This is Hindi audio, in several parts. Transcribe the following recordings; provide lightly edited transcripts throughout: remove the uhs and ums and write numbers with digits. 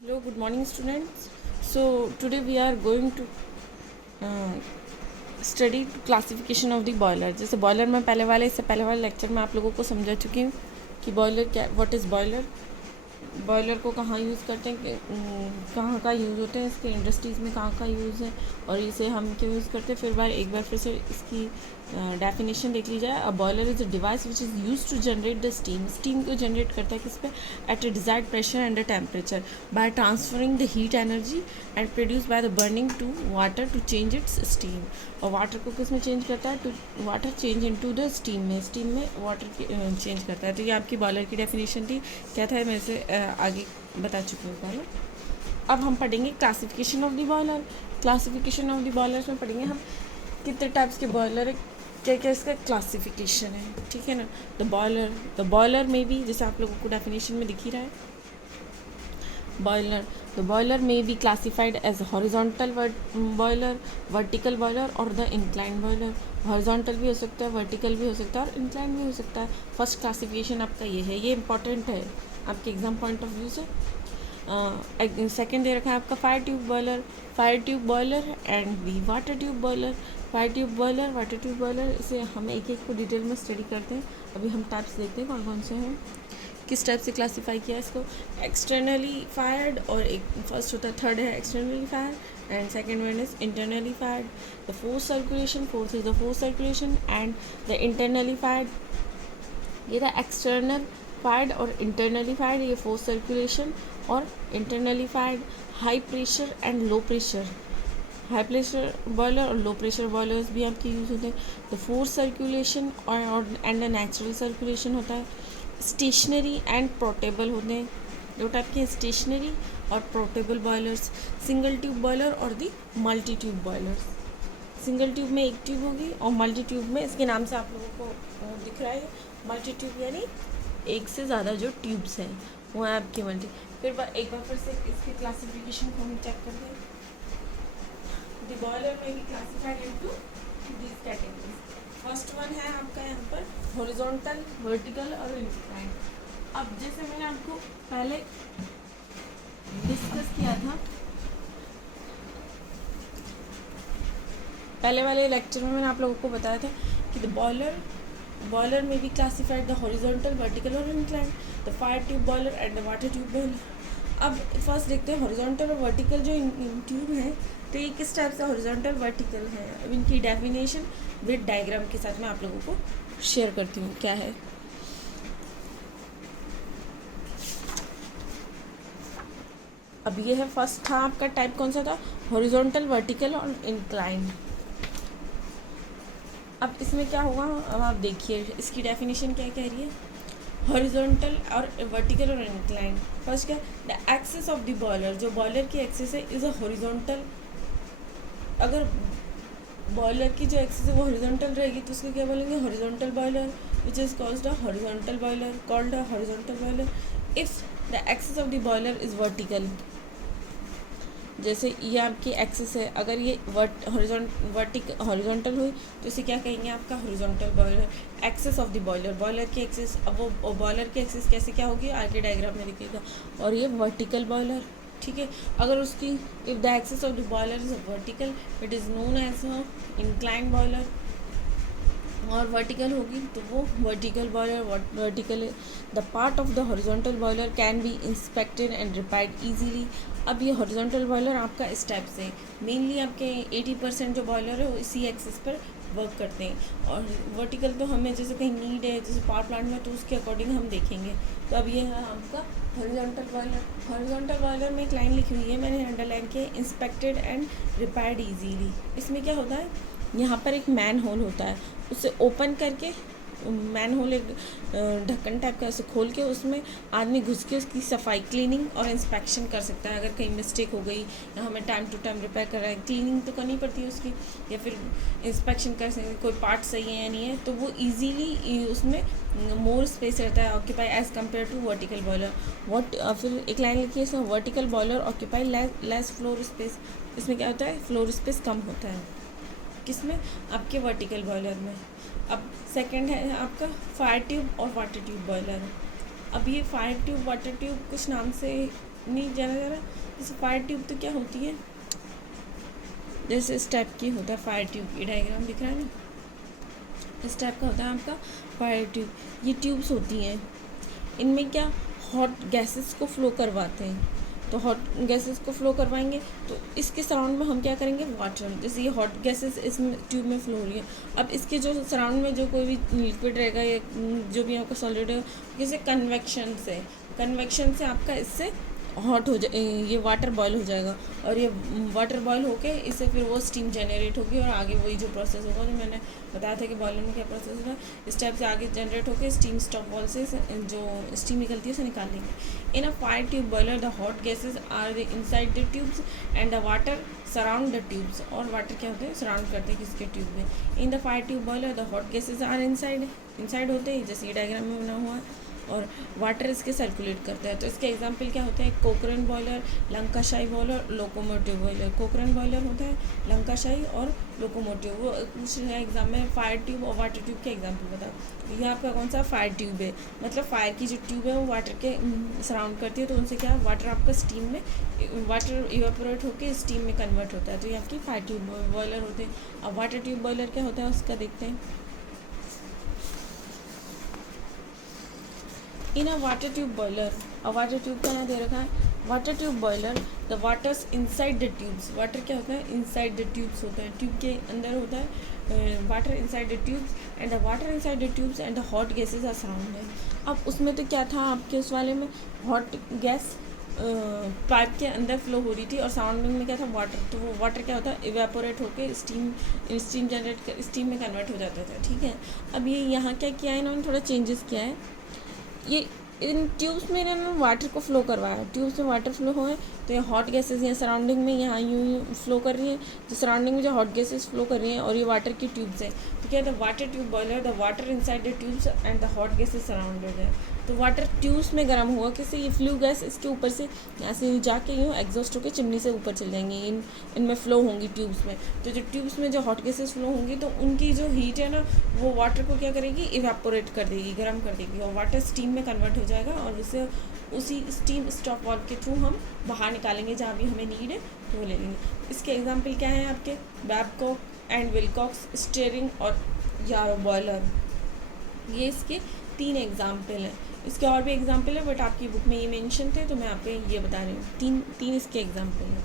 Hello, good morning, students. So today we are going to study classification of the boiler. जैसे बॉयलर में इससे पहले वाले लेक्चर में आप लोगों को समझा चुकी हूँ कि बॉयलर क्या, व्हाट इज़ बॉयलर, बॉयलर को कहाँ यूज़ करते हैं, कहाँ का यूज़ होते हैं, इसके इंडस्ट्रीज़ में कहाँ का यूज़ है और इसे हम क्यों यूज़ करते हैं. एक बार फिर से इसकी डेफिनेशन देख ली जाए. A boiler is a device which is use to generate the steam. Steam को जनरेट करता है किस पे, at a desired pressure and a temperature by transferring the heat energy and produce by the burning to water to change its steam. और वाटर को किस में चेंज करता है, to water change into the steam में वाटर चेंज करता है. तो ये आपकी बॉयलर की डेफिनेशन थी. क्या था मैं इसे आगे बता चुकी हूँ पहले. अब हम पढ़ेंगे classification of the boiler. Classification of the boilers में पढ़ेंगे हम कितने टाइप्स के बॉयलर है, क्या क्या इसका क्लासिफिकेशन है. ठीक है ना. द बॉयलर में भी, जैसे आप लोगों को डेफिनेशन में दिख ही रहा है, बॉयलर, द बॉयलर में be classified as horizontal boiler, vertical boiler और द इंक्लाइन बॉयलर. हॉरिजॉन्टल भी हो सकता है, वर्टिकल भी हो सकता है और इंक्लाइन भी हो सकता है. फर्स्ट क्लासिफिकेशन आपका ये है, ये इंपॉर्टेंट है आपके एग्जाम पॉइंट ऑफ व्यू से. सेकेंड दे रखा है आपका fire tube boiler and the water tube boiler. Fire tube boiler, water tube boiler, इसे हम एक एक को डिटेल में स्टडी करते हैं. अभी हम टाइप्स देखते हैं कौन कौन से हैं, किस टाइप से क्लासीफाई किया इसको. एक्सटर्नली फायर्ड और एक फर्स्ट होता है, थर्ड है externally fired and second one is internally fired. The force circulation, fourth is the force circulation and the internally fired. ये था एक्सटर्नल फायर्ड और इंटरनली फायर्ड, ये फोर्स सर्कुलेशन और internally fired. High pressure and low pressure, high pressure boiler और लो प्रेशर बॉयलर्स भी आपके यूज़ होते हैं. द फोर्स सर्कुलेशन और एंड द नेचुरल सर्कुलेशन होता है. स्टेशनरी एंड पोर्टेबल होते हैं, दो टाइप के स्टेशनरी और portable boilers. Single tube boiler और the multi tube boilers. Single tube में एक ट्यूब होगी और मल्टी ट्यूब में, इसके नाम से आप लोगों को दिख रहा है मल्टी ट्यूब, यानी एक से ज़्यादा जो ट्यूब्स हैं वो है आपकी मल्टी. एक बार फिर से इसके क्लासिफिकेशन को हम चेक करते हैं. द बॉयलर में भी classified into this categories. First one है आपका यहाँ पर हॉरिजॉन्टल, वर्टिकल और इंक्लाइन. अब जैसे मैंने आपको पहले डिस्कस किया था, पहले वाले लेक्चर में मैंने आप लोगों को बताया था कि द बॉयलर में भी क्लासिफाइड द हॉरिजॉन्टल, वर्टिकल और incline. The fire tube boiler and the water tube boiler. अब फर्स्ट देखते हैं हॉरिजॉन्टल और वर्टिकल जो ट्यूब है, तो ये किस टाइप से हॉरिजॉन्टल वर्टिकल है. अब इनकी डेफिनेशन विद डायग्राम के साथ मैं आप लोगों को शेयर करती हूँ क्या है. अब ये है फर्स्ट था आपका टाइप, कौन सा था, हॉरिजॉन्टल, वर्टिकल और इंक्लाइन. अब इसमें क्या होगा, अब आप देखिए इसकी डेफिनेशन क्या कह रही है. हॉरिजॉन्टल और वर्टिकल और इंक्लाइन. फर्स्ट क्या, the axis of the boiler, जो बॉयलर की एक्सिस है इज अ हॉरिजॉन्टल. अगर बॉयलर की जो एक्सिस है वो हॉरिजॉन्टल रहेगी तो उसको क्या बोलेंगे, horizontal boiler, which is called a horizontal boiler, called a horizontal boiler. If the axis of the boiler is vertical, जैसे ये आपकी एक्सिस है, अगर ये हॉरिजॉन्टल हुई तो इसे क्या कहेंगे, आपका horizontal boiler. Axis of the boiler, boiler की एक्सिस, अब वो बॉयलर की एक्सिस कैसे क्या होगी आगे डायग्राम में दिखेगा. और ये वर्टिकल बॉयलर. ठीक है. अगर उसकी, if the axis of the boiler is vertical, it is known as incline boiler. और वर्टिकल होगी तो वो vertical boiler. Vertical, the part of the horizontal boiler can be inspected and repaired easily. अब ये हॉरिजॉन्टल बॉयलर आपका इस टाइप से, मेनली आपके 80% जो बॉयलर है वो इसी एक्सिस पर वर्क करते हैं. और वर्टिकल तो हमें जैसे कहीं नीड है, जैसे पावर प्लांट में, तो उसके अकॉर्डिंग हम देखेंगे. तो अब ये है आपका हॉरिजॉन्टल बॉयलर. हॉरिजॉन्टल बॉयलर में एक लाइन लिखी हुई है, मैंने अंडरलाइन किया, इंस्पेक्टेड एंड रिपेयर्ड ईजीली. इसमें क्या होता है, यहाँ पर एक मैन होल होता है, उसे ओपन करके, मैन होल एक ढक्कन टाइप का उसे खोल के उसमें आदमी घुस के उसकी सफाई, क्लीनिंग और इंस्पेक्शन कर सकता है. अगर कहीं मिस्टेक हो गई या हमें टाइम टू टाइम रिपेयर कर रहा है, क्लीनिंग तो करनी पड़ती है उसकी, या फिर इंस्पेक्शन कर सकते कोई पार्ट सही है या नहीं है, तो वो ईजीली उसमें मोर स्पेस रहता है occupy as compare to vertical boiler. फिर एक लाइन लिखी है इसमें, vertical boiler occupy less floor space. इसमें क्या होता है, फ्लोर स्पेस कम होता है. किसमें, आपके वर्टिकल बॉयलर में. अब सेकंड है आपका फायर ट्यूब और वाटर ट्यूब बॉयलर. अब ये फायर ट्यूब, वाटर ट्यूब कुछ नाम से नहीं जाना जा रहा। जैसे फायर ट्यूब तो क्या होती है, जैसे इस टाइप की होता है फायर ट्यूब, ये डायग्राम दिख रहा है ना, इस टाइप का होता है आपका फायर ट्यूब। ये ट्यूब्स होती हैं, इनमें क्या हॉट गैसेस को फ्लो करवाते हैं। तो हॉट गैसेस को फ्लो करवाएंगे तो इसके सराउंड में हम क्या करेंगे, वाटर, जैसे ये हॉट गैसेस इस ट्यूब में फ्लो हो रही है। अब इसके जो सराउंड में जो कोई भी लिक्विड रहेगा या जो भी आपका सॉलिड है, जैसे कन्वेक्शन से आपका इससे हॉट हो जाए, ये वाटर बॉयल हो जाएगा, और ये वाटर बॉयल होके इससे फिर वो स्टीम जनरेट होगी, और आगे वही जो प्रोसेस होगा जो मैंने बताया था कि बॉयलर में क्या प्रोसेस होगा, इस टाइप से आगे जनरेट होकर स्टीम स्टॉप वॉल से जो स्टीम निकलती है उसे निकाल लेंगे। In a fire tube boiler the hot gases are the inside the tubes and the water surround the tubes, और वाटर क्या होते हैं, सराउंड करते हैं किसके ट्यूब में। In the fire tube boiler the hot gases are inside होते हैं, जैसे ये डायग्राम में बना हुआ है, और वाटर इसके सर्कुलेट करता है। तो इसके एग्जांपल क्या होते हैं, Cochran boiler, Lancashire boiler, locomotive boiler. Cochran boiler होता है, लंकाशाही और लोकोमोटिव। वो पूछ रहे हैं एग्जाम में फायर ट्यूब और वाटर ट्यूब के एग्जांपल बताओ। ये आपका कौन सा फायर ट्यूब है, मतलब फायर की जो ट्यूब है वो वाटर के सराउंड करती है, तो उनसे क्या वाटर आपका स्टीम में, वाटर इवेपोरेट होकर स्टीम में कन्वर्ट होता है। तो ये आपकी फायर ट्यूब बॉयलर होते हैं। अब वाटर ट्यूब बॉयलर क्या होता है उसका देखते हैं। इन अ वाटर ट्यूब बॉयलर, और वाटर ट्यूब का यहाँ दे रखा है, water tube boiler the waters inside the tubes. Water क्या होता है, इनसाइड द ट्यूब्स होता है, ट्यूब के अंदर होता है water inside the tubes, and the water inside the tubes and the hot gases are surrounded. अब उसमें तो क्या था आपके उस वाले में, हॉट गैस पाइप के अंदर फ्लो हो रही थी, और सराउंडिंग में क्या था, वाटर। तो वो वाटर क्या होता है, इवेपोरेट होकर स्टीम जनरेट कर स्टीम में कन्वर्ट हो जाता था, ठीक है। अब ये यहाँ क्या किया है इन्होंने, थोड़ा चेंजेस किया है। ये इन ट्यूब्स में इन्होंने वाटर को फ्लो करवाया, ट्यूब्स में वाटर फ्लो हुए तो ये हॉट गैसेस यहाँ सराउंडिंग में यहाँ यूँ फ्लो कर रही है, जो सराउंडिंग में जो हॉट गैसेस फ्लो कर रही हैं, और ये वाटर की ट्यूब्स हैं। तो क्या है, the water tube boiler the water inside the tubes and the hot gases surrounded है। तो वाटर ट्यूब्स में गर्म हुआ, किससे, ये फ्लू गैस इसके ऊपर से यहाँ से जाके यूँ एग्जॉस्ट होकर चिमनी से ऊपर चल जाएंगी, इनमें फ्लो होंगी ट्यूब्स में। तो जो ट्यूब्स में जो हॉट गैसेस फ्लो होंगी तो उनकी जो हीट है ना, वो वाटर को क्या करेगी, इवेपोरेट कर देगी, गर्म कर देगी, और वाटर स्टीम में कन्वर्ट हो जाएगा, और उससे उसी स्टीम स्टॉप वाल्व के थ्रू हम बाहर निकालेंगे जहाँ भी हमें नीड है तो वो ले लेंगे। इसके एग्जांपल क्या हैं आपके, बैबकॉक एंड विलकॉक्स, स्टीयरिंग और यारो बॉयलर। ये इसके 3 एग्जांपल हैं। इसके और भी एग्जांपल है बट आपकी बुक में ये मेंशन थे तो मैं आपको ये बता रही हूँ। तीन इसके एग्जांपल हैं।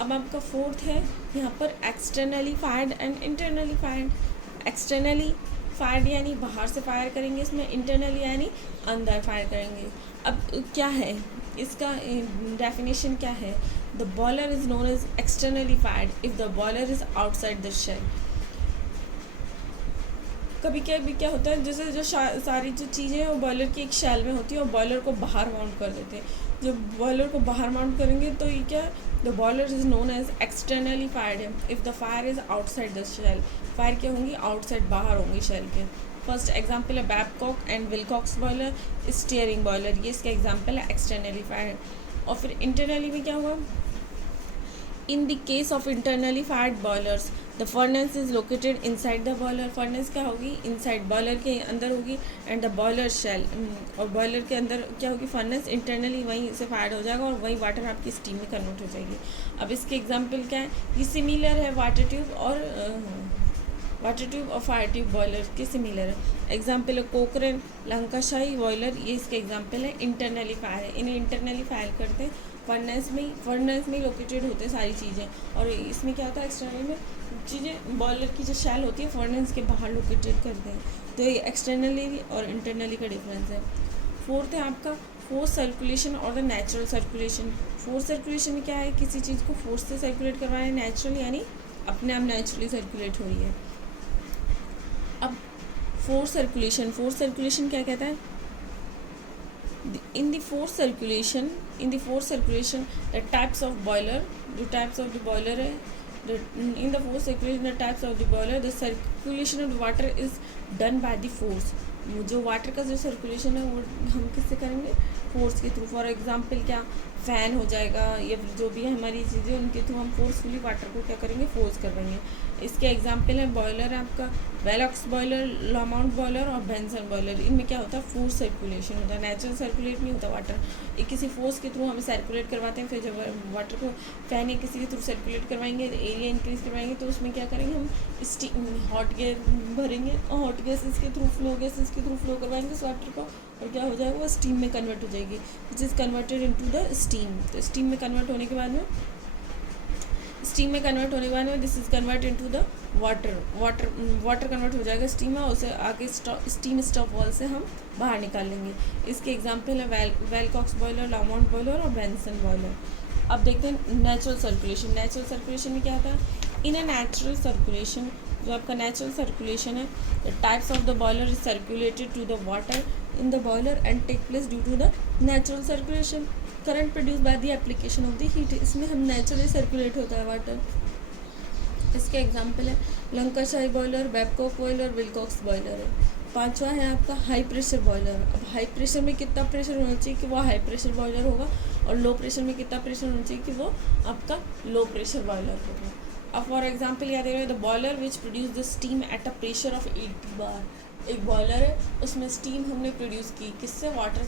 अब आपका 4th है यहाँ पर externally fired and internally fired. Externally fired यानी बाहर से फायर करेंगे, इसमें इंटरनली यानी अंदर फायर करेंगे। अब क्या है इसका डेफिनेशन क्या है, the boiler is known as externally fired if the boiler is outside the shell. कभी क्या होता है, जैसे जो सारी जो चीज़ें हैं वो बॉयलर की एक शेल में होती है और बॉयलर को बाहर माउंट कर देते हैं। जब बॉयलर को बाहर माउंट करेंगे तो ये क्या, the boiler is known as externally fired है if the fire is outside the shell. Fire क्या होंगी, आउटसाइड, बाहर होंगी शेल के। फर्स्ट एग्जाम्पल है Babcock and Wilcox boiler, Stirling boiler, ये इसका एग्जाम्पल है एक्सटर्नली फायर्ड। और फिर इंटरनली में क्या हुआ, in the case of internally fired boilers the furnace is located inside the boiler. Furnace क्या होगी, इनसाइड, बॉयलर के अंदर होगी, एंड द बॉयलर शेल, और बॉयलर के अंदर क्या होगी, फर्नेस इंटरनली वहीं से फायर हो जाएगा और वहीं वाटर आपकी स्टीम में कन्वर्ट हो जाएगी। अब इसके एग्जांपल क्या है, ये सिमिलर है वाटर ट्यूब और फायर ट्यूब बॉयलर के सिमिलर है। एग्जाम्पल है कोकरन, लंकाशाही बॉयलर, ये इसके एग्जाम्पल है इंटरनली फायर है। इन्हें इंटरनली फायर करते हैं, फर्नेस में लोकेटेड होते हैं सारी चीज़ें, और इसमें क्या होता है, एक्सटर्नल में चीज़ें बॉयलर की जो शैल होती है फर्नेस के बाहर लोकेटेड करते हैं। तो ये एक्सटर्नली और इंटरनली का डिफरेंस है। 4th है आपका फोर्स सर्कुलेशन और the natural circulation. Force circulation में क्या है, किसी चीज़ को फोर्स से सर्कुलेट करवाना है, नेचुरल यानी अपने आप नेचुरली सर्कुलेट हो रही है। अब फोर्स सर्कुलेशन क्या कहता है, in the force circulation the types of boiler, जो types of the boiler है, in the force circulation the types of the boiler, the circulation of the water is done by the force। जो वाटर का जो सर्कुलेशन है वो हम किससे करेंगे, फोर्स के थ्रू। फॉर एग्जांपल क्या, फ़ैन हो जाएगा या फिर जो भी हमारी चीज़ें उनके थ्रू हम फोर्सफुली वाटर को क्या करेंगे, फोर्स करवाएंगे। इसके एग्जांपल है बॉयलर है आपका वेलॉक्स बॉयलर, लॉमाउंट बॉयलर और बेंसन बॉयलर। इनमें क्या होता है, फोर्स सर्कुलेशन होता है, नेचुरल सर्कुलेट नहीं होता वाटर। एक किसी फोर्स के थ्रू हमें सर्कुलेट करवाते हैं, फिर जब वाटर को फैन या किसी के थ्रू सर्कुलेट करवाएंगे, एरिया इंक्रीज करवाएंगे, तो उसमें क्या करेंगे हम, स्टीम हॉट गैस भरेंगे और हॉट गैसेस के थ्रू गैसेस के थ्रू फ्लो करवाएंगे उस वाटर को, और क्या हो जाएगा, वो स्टीम में कन्वर्ट हो जाएगी, which is converted into the steam. तो स्टीम में कन्वर्ट होने के बाद में this is convert into the water convert हो जाएगा स्टीम में, और उसे आगे स्टीम स्टॉप वॉल से हम बाहर निकाल लेंगे। इसके एग्जांपल है वेलकॉक्स बॉयलर, लॉमाउंट बॉयलर और बेंसन बॉयलर। अब देखते हैं नेचुरल सर्कुलेशन। नेचुरल सर्कुलेशन में क्या होता है, इन अ नेचुरल सर्कुलेशन, जो आपका नेचुरल सर्कुलेशन है, the types of the boiler is circulated to the water in the boiler and take place due to the natural circulation. Current produce by the application of the heat, इसमें हम नेचुरली सर्कुलेट होता है वाटर। इसके एग्जांपल है Lancashire boiler, Babcock boiler, Wilcox boiler है। पांचवा है आपका हाई प्रेशर बॉयलर। अब हाई प्रेशर में कितना प्रेशर होना चाहिए कि वो हाई प्रेशर बॉयलर होगा, और लो प्रेशर में कितना प्रेशर होना चाहिए कि वो आपका लो प्रेशर बॉयलर होगा। अब फॉर एग्जांपल याद रखिए, the boiler which produce the steam at a pressure of 80 बार। एक बॉयलर है, उसमें स्टीम हमने प्रोड्यूस की, किससे, वाटर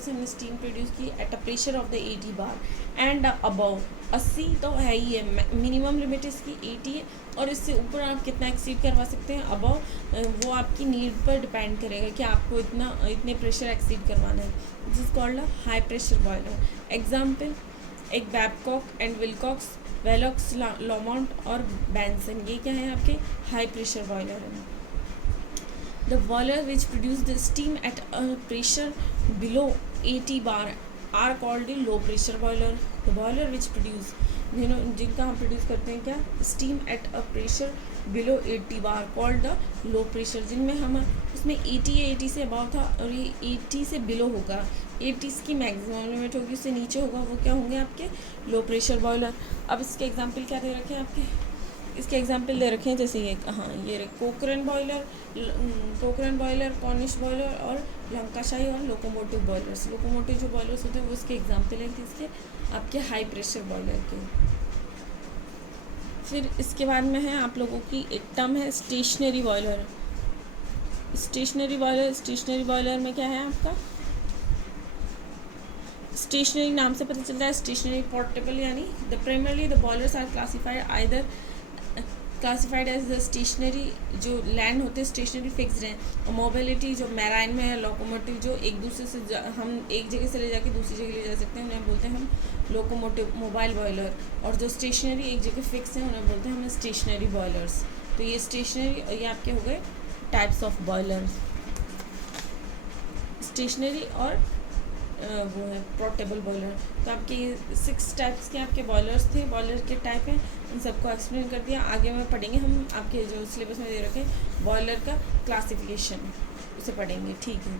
से हमने स्टीम प्रोड्यूस की at a pressure of the 80 bar and above. 80 तो है ही है, मिनिमम लिमिट इसकी 80 है, और इससे ऊपर आप कितना एक्सीड करवा सकते हैं अबव, वो आपकी नीड पर डिपेंड करेगा कि आपको इतने प्रेशर एक्सीड करवाना है, this is called a high pressure boiler. Example, एक बैबकॉक एंड विलकॉक्स, वेलॉक्स, लॉमाउंट और बेंसन, ये क्या है आपके हाई प्रेशर बॉयलर है। The boiler which produce the steam at a pressure below 80 bar are called the low pressure boiler. The boiler which produce, जिनका हम प्रोड्यूस करते हैं क्या, steam at a pressure below 80 bar called the low pressure, जिनमें हम उसमें 80 या 80 से अबाव था, और ये 80 से बिलो होगा, 80 की मैक्सिमम लिमिट होगी, उससे नीचे होगा, वो क्या होंगे आपके लो प्रेशर बॉयलर। अब इसके एग्जांपल क्या दे रखे हैं आपके, इसके एग्जांपल दे रखे हैं जैसे ये, हाँ ये कोकरन बॉयलर, कॉर्निश बॉयलर और लंकाशाही और लोकोमोटिव बॉयलर्स। लोकोमोटिव जो बॉयलर्स होते हैं वो इसके एग्जांपल हैं किसके, आपके हाई प्रेशर बॉयलर के। फिर इसके बाद में है आप लोगों की एक टर्म है स्टेशनरी बॉयलर। स्टेशनरी बॉयलर में क्या है आपका, स्टेशनरी नाम से पता चल रहा है, स्टेशनरी पोर्टेबल, यानी the primarily the boilers are classified as the stationary, जो लैंड होते हैं स्टेशनरी फिक्स्ड हैं, और मोबिलिटी जो मैराइन में है, लोकोमोटिव जो एक दूसरे से हम एक जगह से ले जाके दूसरी जगह ले जा सकते हैं, उन्हें बोलते हैं हम लोकोमोटिव मोबाइल बॉयलर, और जो स्टेशनरी एक जगह फिक्स है उन्हें बोलते हैं हम स्टेशनरी बॉयलर्स। तो ये स्टेशनरी, ये आपके हो गए टाइप्स ऑफ बॉयलर्स, स्टेशनरी और वो है पोर्टेबल बॉयलर। तो आपके 6 टाइप्स के आपके बॉयलर्स थे, बॉयलर के टाइप हैं, इन सबको एक्सप्लेन कर दिया। आगे में पढ़ेंगे हम आपके जो सिलेबस में दे रखे बॉयलर का क्लासिफिकेशन, उसे पढ़ेंगे, ठीक है।